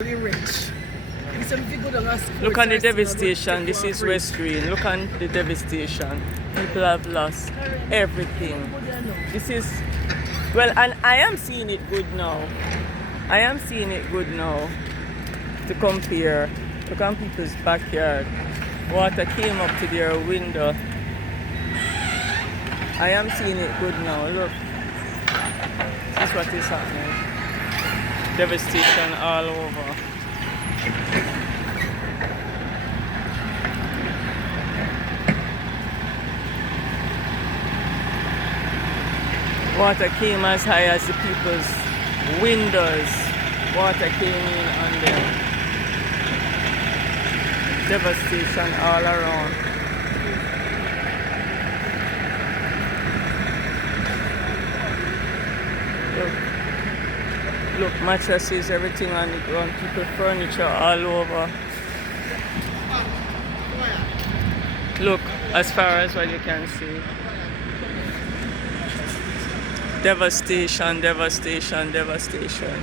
rich. Look on the devastation. This is Westgreen. Look on the devastation. People have lost everything. This is, well, and I am seeing it good now. I am seeing it good now to compare. Look on people's backyard. Water came up to their window. I am seeing it good now. Look. This is what is happening. Devastation all over. Water came as high as the people's windows. Water came in on them. Devastation all around. Look, mattresses, everything on the ground, people furniture all over. Look, as far as what you can see. Devastation, devastation, devastation.